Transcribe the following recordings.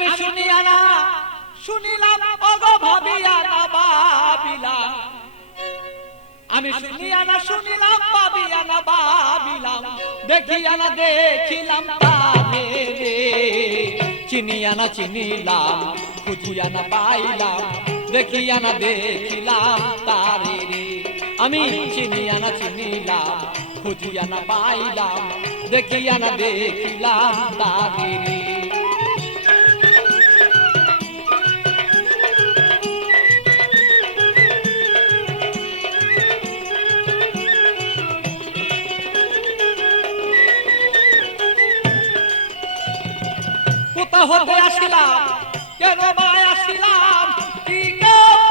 আমি শুনিয়া না শুনিলাম ওগো ভাবিয়া না ভাবিলাম, আমি শুনিয়া না শুনিলাম ভাবিয়া না ভাবিলাম, দেখিয়া না দেখিলাম তারে রে। চিনিয়া না চিনিলাম খুঁজিয়া না পাইলাম, দেখিয়া না দেখিলাম তারে রে। আমি চিনিয়া না চিনিলাম খুঁজিয়া না পাইলাম, দেখিয়া না দেখিলাম তারে রে। কোথা হতে আসিলাম কেন বা আসিলাম, কি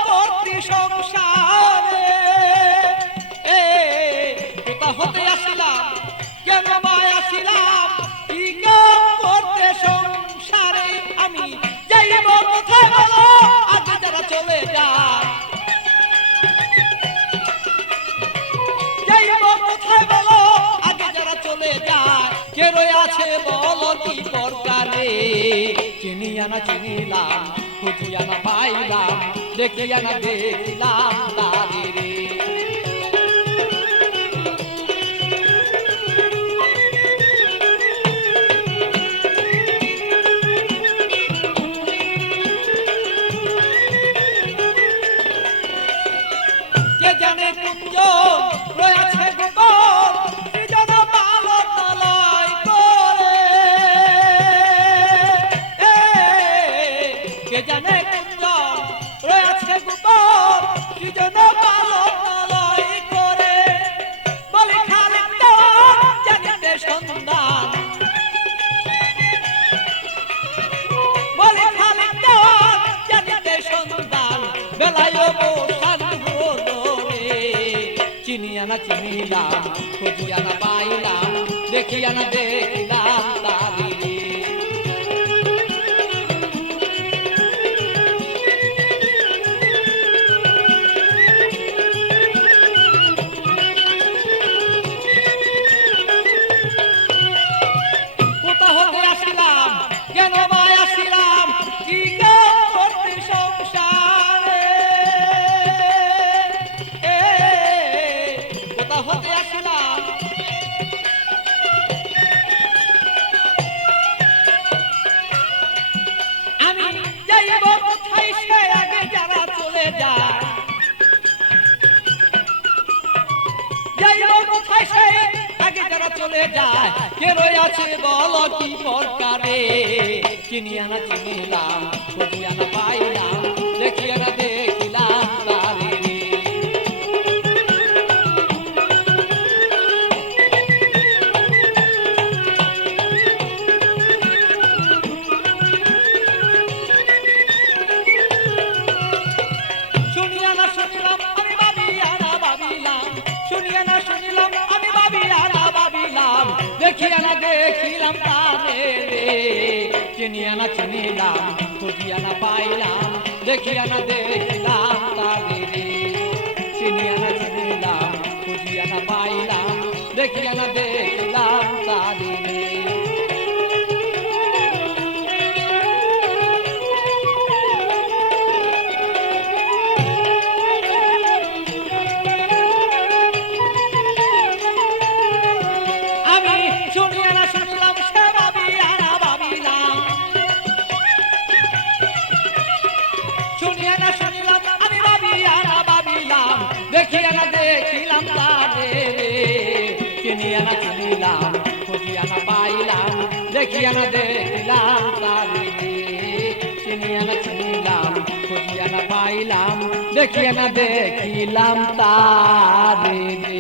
করতে সংসারে। কোথা হতে আসিলাম কেন বা আসিলাম, কি করতে সংসারে। আমি যাইব কোথায় বলো আগে যারা চলে যায়, যাইব কোথায় বলো আগে যারা চলে যায়। কে রয়ে আছে বলো কি দরকারে। চিনিয়া না চিনিলাম খুঁজিয়া না পাইলাম, দেখিয়া না দেখিলাম তারে রে। কে জানে কুঞ্জ রয়েছে গোপন, সৃজন পালক তলয় করে। কে জানে কুঞ্জ রয়েছে গোপন, সৃজন পালক তলয় করে। বলি খালিক দেওয়ান জানিতে সন্ধান, বলি খালিক দেওয়ান জানিতে সন্ধান, বেলায় বসান হলো রে। চিনিয়া না চিনিলাম খুঁজিয়া না পাইলাম, দেখিয়া না দেখিলাম তারে রে। কোথা হতে আসিলাম কেন বা আসিলাম, কি করতে সংসারে। কোথা হতে আসিলাম আমি যাইব কোথায় সে আগে যারা চলে যায়, যাইব কোথায় সে আগে যারা চলে যায়। কে রয়ে আছে বলো কি দরকারে। চিনিয়া না চিনিলাম খুঁজিয়া না পাইলাম, দেখিয়া না দেখিলাম তারে রে। শুনিয়া না শুনিলাম আমি ভাবিয়া না ভাবিলাম, শুনিয়া না শুনিলাম আমি ভাবিয়া না ভাবিলাম, দেখিয়া না দেখিলাম তারে রে। চিনিয়া না চিনিলাম খুঁজিয়া না পাইলাম, দেখিয়া না দেখিলাম তারে রে। চিনিয়া না চিনিলাম খুঁজিয়া না পাইলাম, দেখিয়া না দেখিলাম তারে রে। আমি শুনিয়া না শুনলাম সে ভাবিয়া না ভাবিলাম, শুনিয়া না শুনলাম আমি ভাবিয়া না ভাবিলাম, দেখিয়া না দেখিলাম তারে রে। চিনিয়া না চিনিলাম খুঁজিয়া না পাইলাম, দেখিয়া না দেখিলাম তারে রে। চিনিয়া না চিনিলাম খুঁজিয়া না পাইলাম, দেখিয়া না দেখিলাম তারে রে।